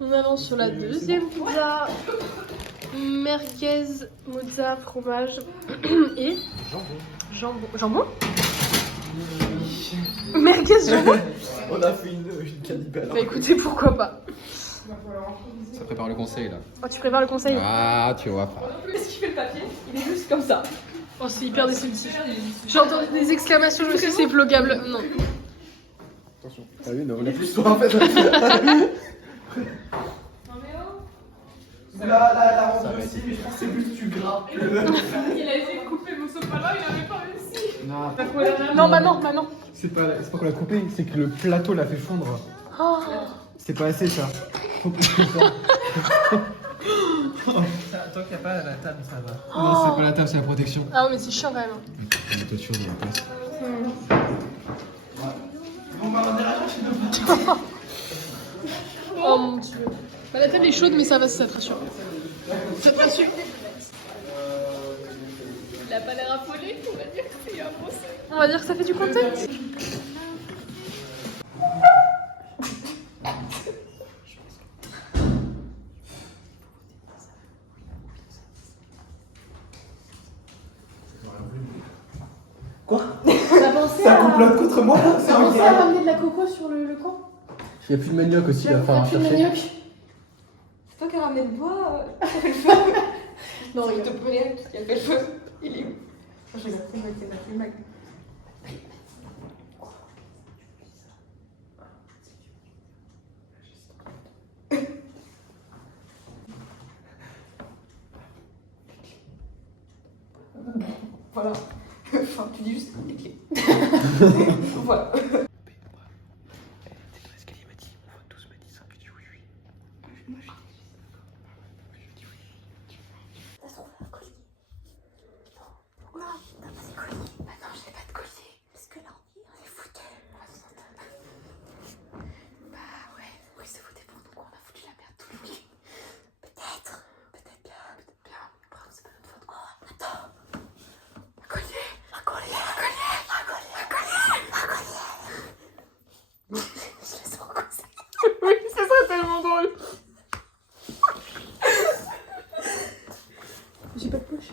On avance sur la deuxième pizza. Merguez, mozza, fromage et jambon. Merguez, jambon. On a fait une cannibale. Bah écoutez, pourquoi pas. Ça prépare le conseil là. Oh, tu prépares le conseil? Ah, tu vois pas. Qu'est-ce qu'il fait le papier? Il est juste comme ça. Oh, c'est hyper déceptif. J'ai entendu des exclamations, je me suis dit c'est vlogable. Non. Attention. T'as vu, on a plus toi en fait. La ronde aussi, mais je pense que c'est plus tu gras. Il a essayé de couper mon sopalin, il avait pas réussi. Non, bah non. C'est pas qu'on l'a coupé, c'est que le plateau l'a fait fondre. Oh. C'est pas assez ça. Faut plus que ça. Tant qu'il n'y a pas la table, ça va. Non, c'est pas la table, c'est la protection. Ah ouais, mais c'est chiant quand même. La toiture dans la place. Oh mon dieu. Bah, la table est chaude, mais ça va, ça te rassure. Ça te rassure. Il a pas l'air affolé, on va dire que c'est un procès. On va dire que ça fait du content. Ça complote contre moi. T'as pensé à ramener de la coco sur le camp? Il y a plus de manioc aussi, il va falloir Plus de chercher. manioc. C'est toi qui as ramené le bois. Non, Il regarde. te prenait tout ce qui a fait le feu. Il est où? J'ai la flemme. Voilà. Enfin, tu dis juste les clés. Voilà. L'escalier m'a dit, on vote 12 m'a dit 5, je dis oui, oui. Moi, je dis oui. Ça se trouve un collier. Non, t'as pas de collier. Bah non, j'ai pas de collier. Parce que là, on est foutu. Bah ouais, oui, c'est foutu pour nous qu'on a foutu la merde tout le week-end. Peut-être bien. Bravo, c'est pas notre faute. Oh, attends. Un collier. Je le sens comme ça. Oui, ça serait tellement drôle. J'ai pas de poche.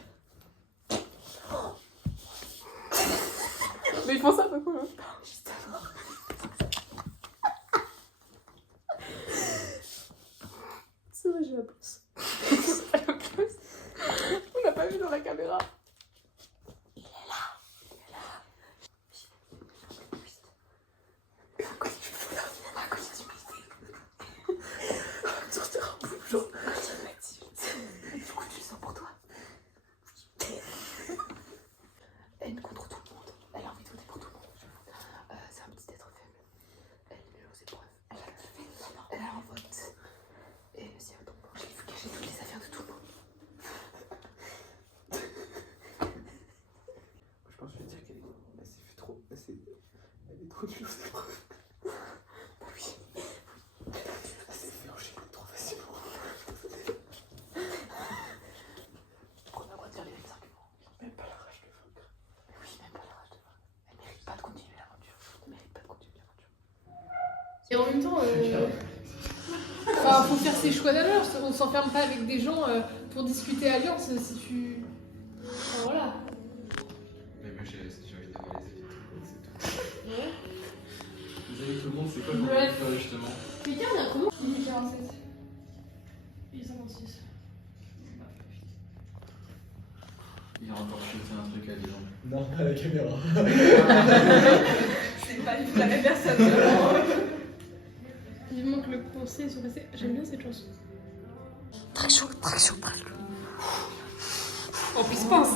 Mais ils font ça, pas cool. Hein. C'est vrai, j'ai la poche. On n'a pas vu dans la caméra. Elle contre tout le monde. Elle a envie de voter pour tout le monde. C'est un petit être faible. Elle met aux épreuves. Elle a un vote. Et si elle tombe, je l'ai vu cacher toutes les affaires de tout le monde. Je pense que je vais dire qu'elle est trop. Elle est trop dure cette épreuve. Oui. Elle s'est fait enchaîner trop facilement. On a le droit de dire les mêmes arguments. Même pas la rage de vaincre. Oui, même pas la rage de vaincre. Elle mérite pas de continuer l'aventure. Et en même temps, enfin, faut faire ses choix d'alors. On s'enferme pas avec des gens pour discuter alliance. Si tu. Enfin, voilà. Mais moi j'ai envie d'avoir les avis de tout le monde, c'est tout. Ouais. Les avis de tout le monde, c'est quoi qu'on Ouais. peut faire justement? Quelqu'un vient comment? Il est 47. Il est 56. Il a encore chuté un truc à des gens. Non, à la caméra. C'est pas du tout la même personne. Vivement que le conseil soit passé. J'aime bien cette chanson. Traction. En plus, pense.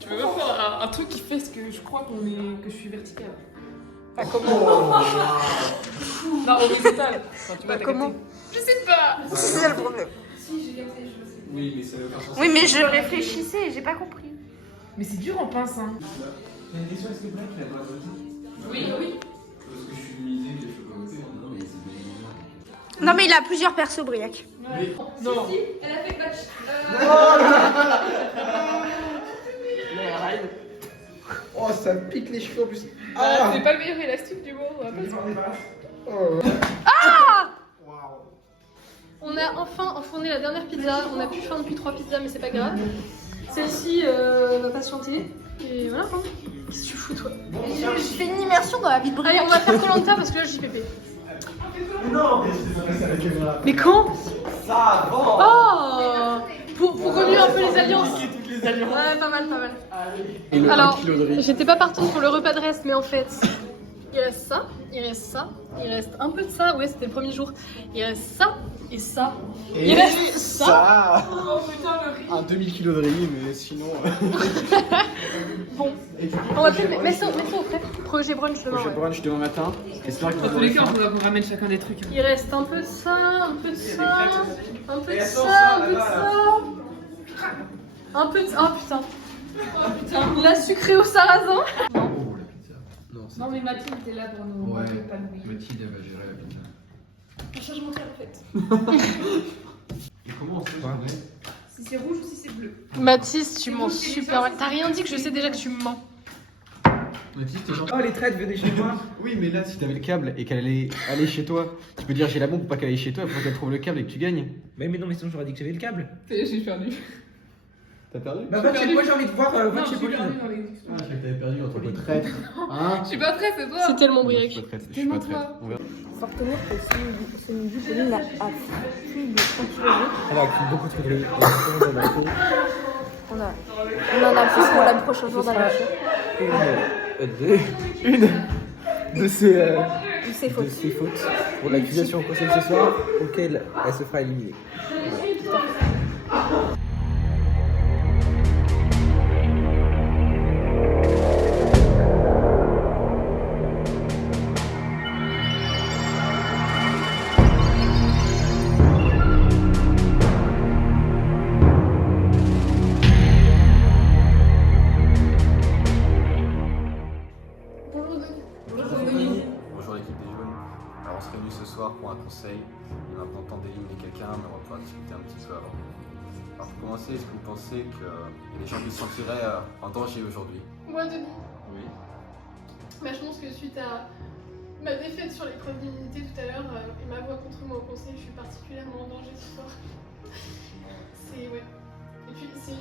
Tu veux pas faire un truc qui fait ce que je crois que je suis verticale? Enfin, comment? Non, horizontal. Enfin, tu vois, t'as comment? capté. Je sais pas. C'est ça le problème. Si, j'ai capté, je sais. Oui, mais ça veut pas Oui, mais je réfléchissais, j'ai pas compris. Mais c'est dur en pince, hein. Mais une question, est-ce que Black il a pas voté? Oui. Parce que je suis misé, que je peux pas voter. Non, mais c'est bien. Non, mais il a plusieurs persos, Briac. Non. Si, elle a fait le match. Oh, ça me pique les cheveux en plus. C'est pas le meilleur élastique du monde, on va pas se mentir. On a enfin enfourné la dernière pizza. On a plus faim depuis 3 pizzas, mais c'est pas grave. Celle-ci va patienter. Et voilà. Hein. Qu'est-ce que tu fous, toi? Je fais une immersion dans la vie de Allez, Briac. on va faire Koh-Lanta parce que là, j'y pépé. Non, Mais quand? ça avance. Oh pour remuer un peu les alliances. Ouais, pas mal, pas mal. Et le Alors, 1 kilo de riz. j'étais pas partante pour le repas de reste, mais en fait, il reste ça, il reste ça, il reste un peu de ça. Ouais, c'était le premier jour. Il reste ça et ça. Il reste ça. Oh putain, le riz. Un demi-kilo de riz, mais sinon. Bon, on va peut-être mettre ça au frais. Projet brunch demain. Prochain Ouais. brunch demain matin. J'espère que Dans tous les cas, on ramène chacun des trucs. Il reste un peu de ça, un peu de ça, un peu de ça, un peu de ça. Un peu de ça. Oh putain. Oh putain. La sucrée au sarrasin. Non, mais Mathilde était là pour nous. Ouais. Pas nous. Mathilde, elle va gérer la pizza. Un changement de fait. Et comment on fait Si c'est rouge ou si c'est bleu. Mathis, tu mens super mal. T'as rien dit que je sais déjà que tu me mens. Mathilde, t'es gentil. Oh, les traites, venez chez moi. Oui, mais là, si t'avais le câble et qu'elle allait aller chez toi, tu peux dire j'ai la bombe pour pas qu'elle aille chez toi, pour qu'elle trouve le câble et que tu gagnes. Mais non, mais sinon j'aurais dit que j'avais le câble. J'ai perdu. T'as perdu? Bah, moi j'ai envie de voir Non, votre chez j'ai Pauline. perdu dans les. Ah, je croyais que t'avais perdu entre le traître. Hein? Je suis pas prête, c'est toi. C'est tellement Non, je briac. suis pas traître, je suis pas traître. On verra. Faut retenir que ce midi, Pauline a pris de 5 kg. Elle a pris beaucoup trop de riz. On en a plus pour la prochaine jour d'aventure. Une de ses, Ou ses fautes. fautes pour l'accusation au conseil ce soir, auquel elle se fera éliminer. Bonjour l'équipe des jaunes. Alors on se réunit ce soir pour un conseil. On a pas le temps d'éliminer quelqu'un, mais on va pouvoir discuter un petit peu avant. Alors pour commencer, est-ce que vous pensez qu'il y a des gens qui se sentiraient en danger aujourd'hui? Moi, Denis. Oui. Bah, je pense que suite à ma défaite sur l'épreuve d'immunité tout à l'heure et ma voix contre moi au conseil, je suis particulièrement en danger ce soir. C'est. Ouais. Et puis, c'est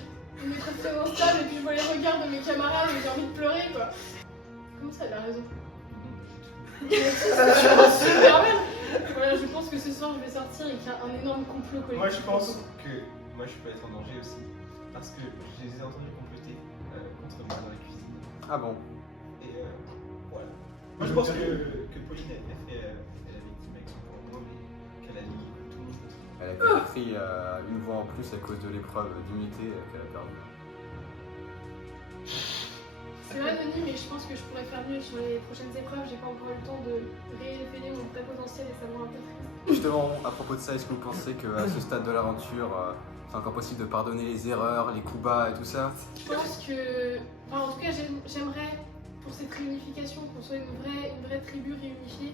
une épreuve très instable, et puis je vois les regards de mes camarades et j'ai envie de pleurer, quoi. Comment ça, elle a raison? Super mal. Voilà, je pense que ce soir je vais sortir et qu'il y a un énorme complot collectif. Moi je pense que moi je peux être en danger aussi. Parce que je les ai entendus comploter contre moi dans la cuisine. Ah bon? Et voilà. Moi je pense que Pauline elle a fait la victime avec son propre mais qu'elle a dit tout le monde se trouve. Elle a peut-être pris une voix en plus à cause de l'épreuve d'immunité qu'elle a perdue. C'est vrai, Denis, mais je pense que je pourrais faire mieux sur les prochaines épreuves. J'ai pas encore eu le temps de révéler mon vrai potentiel et ça me rend un peu triste. Justement, à propos de ça, est-ce que vous pensez qu'à ce stade de l'aventure, c'est encore possible de pardonner les erreurs, les coups bas et tout ça? Je pense que. Enfin, en tout cas, j'aimerais, pour cette réunification, qu'on soit une vraie tribu réunifiée.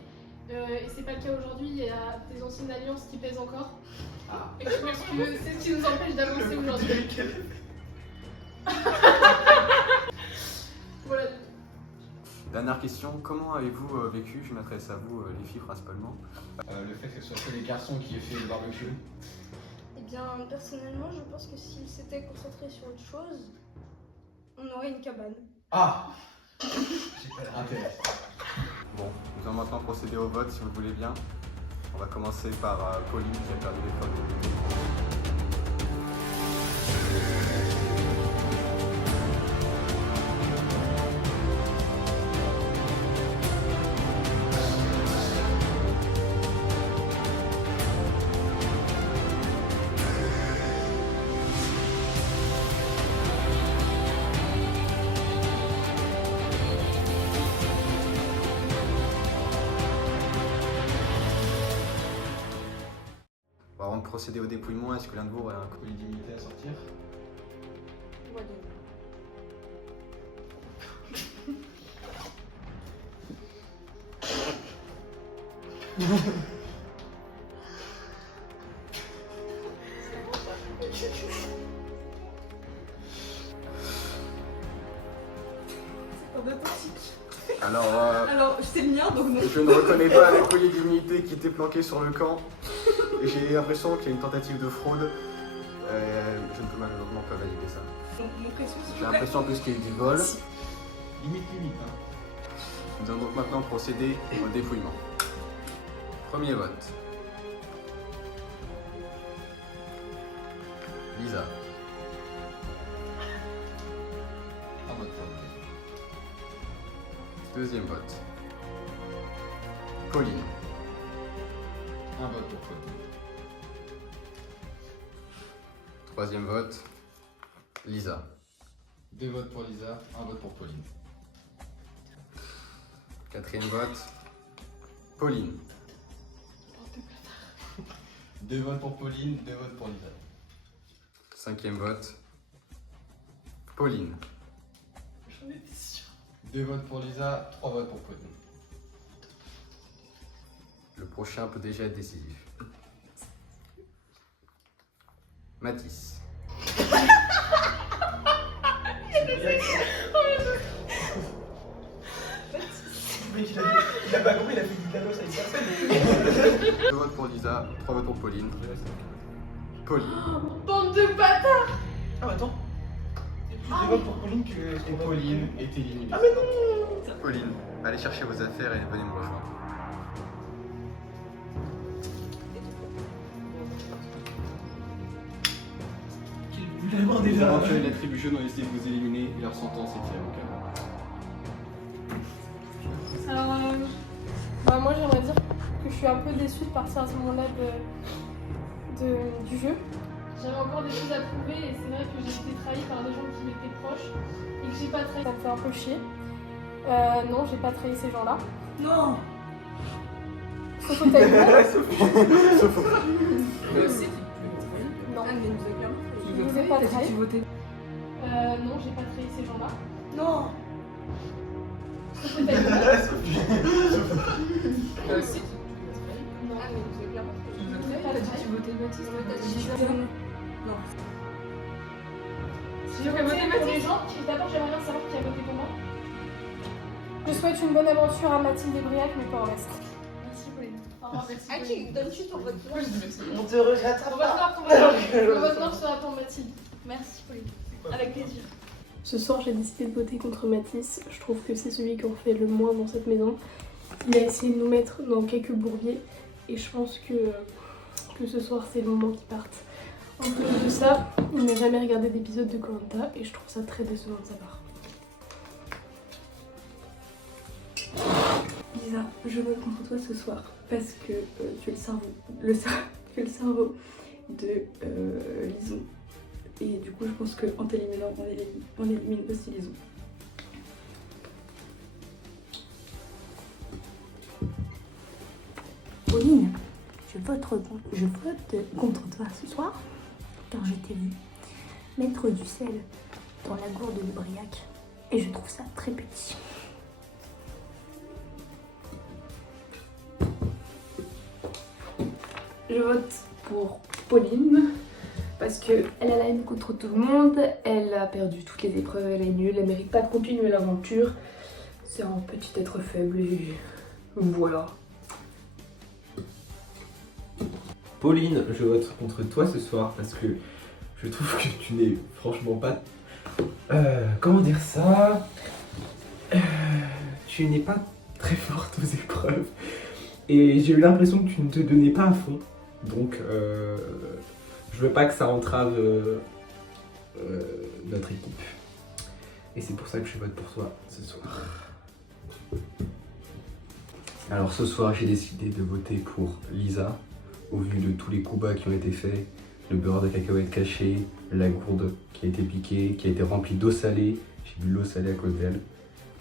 Et c'est pas le cas aujourd'hui, il y a des anciennes alliances qui pèsent encore. Et je pense que c'est ce qui nous empêche d'avancer aujourd'hui. Voilà. Dernière question, comment avez-vous vécu, je m'adresse à vous les filles principalement, Le fait que ce soit que les garçons qui aient fait le barbecue. Eh bien, personnellement, je pense que s'il s'était concentré sur autre chose, on aurait une cabane. Ah! Intéressant. Bon, nous allons maintenant procéder au vote si vous le voulez bien. On va commencer par Pauline qui a perdu l'épreuve de l'immunité. Avant de procéder au dépouillement, est-ce que l'un de vous aurait un colis d'immunité à sortir? Moi, Alors, c'est le mien, donc non. je ne reconnais pas les colliers d'immunité qui étaient planqués sur le camp. Et j'ai l'impression qu'il y a une tentative de fraude. Je ne peux malheureusement pas valider ça. Mon précieux, s'il J'ai te plaît. l'impression en plus qu'il y a eu du vol. Limite. Hein. Nous allons donc maintenant procéder au dépouillement. Premier vote. Lisa. Un vote pour Lisa. Deuxième vote. Pauline. Un vote pour Pauline. Troisième vote. Lisa. 2 votes pour Lisa, 1 vote pour Pauline. Quatrième vote. Pauline. 2 votes pour Pauline, 2 votes pour Lisa. Cinquième vote. Pauline. 2 votes pour Lisa, 3 votes pour Pauline. Le prochain peut déjà être décisif. Mathis. Il a pas compris, il a fait du piano, ça y est. 2 votes pour Lisa, 3 votes pour Pauline. Pauline. Bande de bâtards. Ah, attends. C'est plus de votes pour Pauline que. Et Pauline est éliminée. Ah, mais non. Pauline, allez chercher vos affaires et venez me rejoindre. Les éventuels attributions ont décidé de vous éliminer et leur sentence est irrévocable. Alors, moi j'aimerais dire que je suis un peu déçue de partir à ce moment-là du jeu. J'avais encore des choses à prouver et c'est vrai que j'ai été trahie par des gens qui m'étaient proches et que j'ai pas trahi. Ça me fait un peu chier. Non, j'ai pas trahi ces gens-là. Non. Sauf au taïwan. Mais aussi. Non. Ah, mais nous a clairement. Je vous ai pas trahi. Tu votais. Non, j'ai pas trahi ces gens-là. Non. Sauf au taïwan. Toi aussi. Non. Ah, mais nous a clairement. T'as dit que tu votais Baptiste. Non. Si j'aurais voté pour les gens, d'abord j'aimerais bien savoir qui a voté pour moi. Je souhaite une bonne aventure à Mathilde et Briac, mais pas au reste. Merci Pauline. Au revoir, merci. À qui donnes-tu ton vote noir? On te regrette Ton vote noir, ton vote noir. Le vote noir sera pour Mathilde. Merci Pauline. Avec plaisir. Ce soir, j'ai décidé de voter contre Mathis. Je trouve que c'est celui qui en fait le moins dans cette maison. Il a essayé de nous mettre dans quelques bourbiers et je pense que ce soir, c'est le moment qu'il parte. En plus de ça, il n'a jamais regardé d'épisode de Koh-Lanta et je trouve ça très décevant de sa part. Lisa, je vote contre toi ce soir parce que tu es le cerveau de Lison. Et du coup, je pense qu'en t'éliminant, on élimine aussi Lison. Pauline, je vote contre toi ce soir car je t'ai vu mettre du sel dans la gourde de Briac et je trouve ça très petit. Je vote pour Pauline parce qu'elle a la haine contre tout le monde, elle a perdu toutes les épreuves, elle est nulle, elle mérite pas de continuer l'aventure. C'est un petit être faible et voilà. Pauline, je vote contre toi ce soir parce que je trouve que tu n'es franchement pas... comment dire ça Tu n'es pas très forte aux épreuves et j'ai eu l'impression que tu ne te donnais pas à fond. Donc je veux pas que ça entrave notre équipe. Et c'est pour ça que je vote pour toi ce soir. Alors ce soir j'ai décidé de voter pour Lisa. Au vu de tous les coups bas qui ont été faits, le beurre de cacahuète caché, la gourde qui a été piquée, qui a été remplie d'eau salée, j'ai bu l'eau salée à cause d'elle.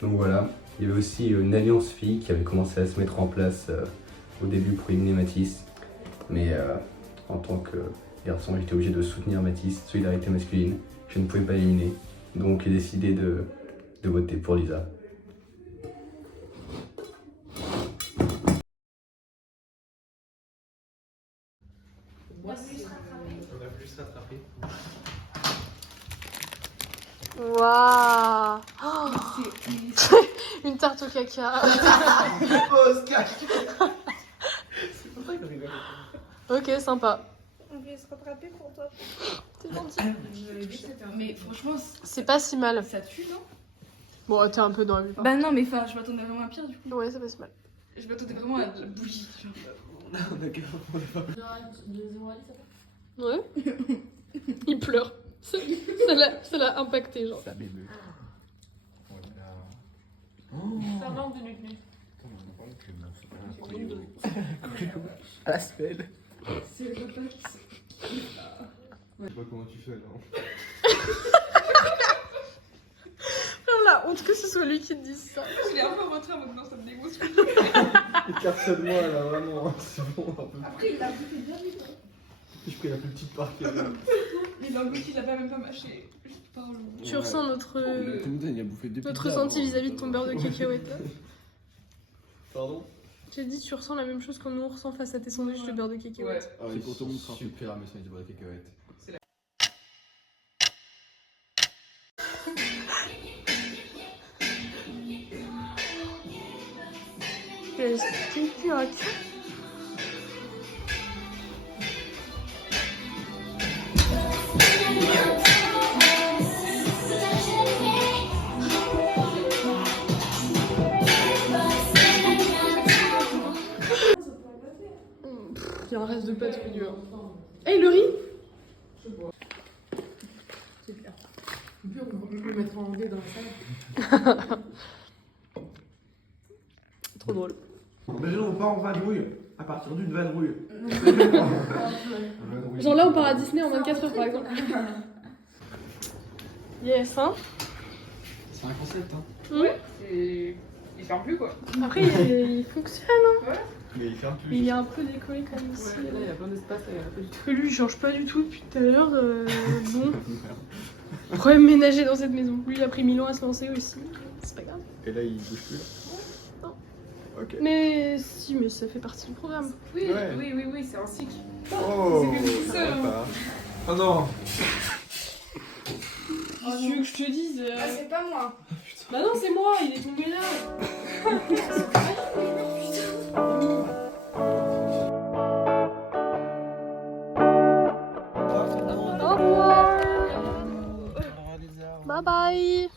Donc voilà, il y avait aussi une alliance fille qui avait commencé à se mettre en place au début pour éliminer Mathis. Mais en tant que garçon, j'étais obligé de soutenir Mathis, solidarité masculine, je ne pouvais pas l'éliminer. Donc j'ai décidé de voter pour Lisa. On a voulu se rattraper. Waouh. Une tarte au caca. Oh, se cache. C'est pour ça que rigole. Ok, sympa. On va se rattraper pour toi. C'est gentil. Mais franchement, C'est pas si mal. ça tue, non? Bon, t'es un peu dans la vue. Bah non, mais enfin, je m'attendais vraiment à pire du coup. Ouais, c'est pas si mal. Je m'attendais vraiment à de la bougie. Genre. Ouais. Il pleure. Ça l'a impacté, genre. Ça m'émeut. Ça manque de nuit. À la semaine. C'est le repas qui Je sais pas comment tu fais, non? La honte que ce soit lui qui te dise ça. Je l'ai un peu rentré en mode non, ça me dégoûte. Écartonne-moi là, vraiment, c'est bon. Un peu. Après, il a goûté bien vite. Je pris la plus petite part qu'il y avait. Il a goûté, il a pas même pas mâché. Juste par le. Tu ressens notre ressenti vis-à-vis de ton beurre de cacahuète là. Pardon? J'ai dit, tu ressens la même chose quand nous on ressent face à tes sandwichs de beurre de cacahuète. Ah, c'est pour tout le monde, super, mais c'est du beurre de cacahuète. Qu'est-ce que tu as? Il y a un reste de pâte plus dur. Hey, le riz? C'est bien. On peut le mettre en dé dans la salle. Trop drôle. Imagine, on part en vadrouille à partir d'une vadrouille. Genre là, on part à Disney en 24 heures par exemple. Yes, hein? C'est un concept, hein. Ouais, c'est. Il ferme plus quoi. Après, il fonctionne, hein? Ouais. Mais il ferme plus. Il est un peu décollé quand même aussi. Ouais, là, il y a plein d'espace, il y a pas du tout. Que lui, il change pas du tout depuis tout à l'heure. Bon. Problème ménager dans cette maison. Lui, il a pris 1000 ans à se lancer aussi. C'est pas grave. Et là, il bouge plus là? Non. Ok. Mais si, mais ça fait partie du programme. Oui, Ouais. oui, c'est un cycle. Oh! C'est que tout seul, ça va hein. pas. Oh non! Qu'est-ce que tu veux que je te dise Ah, c'est pas moi. Bah non, c'est moi, il est tombé là. Au revoir. Bye bye.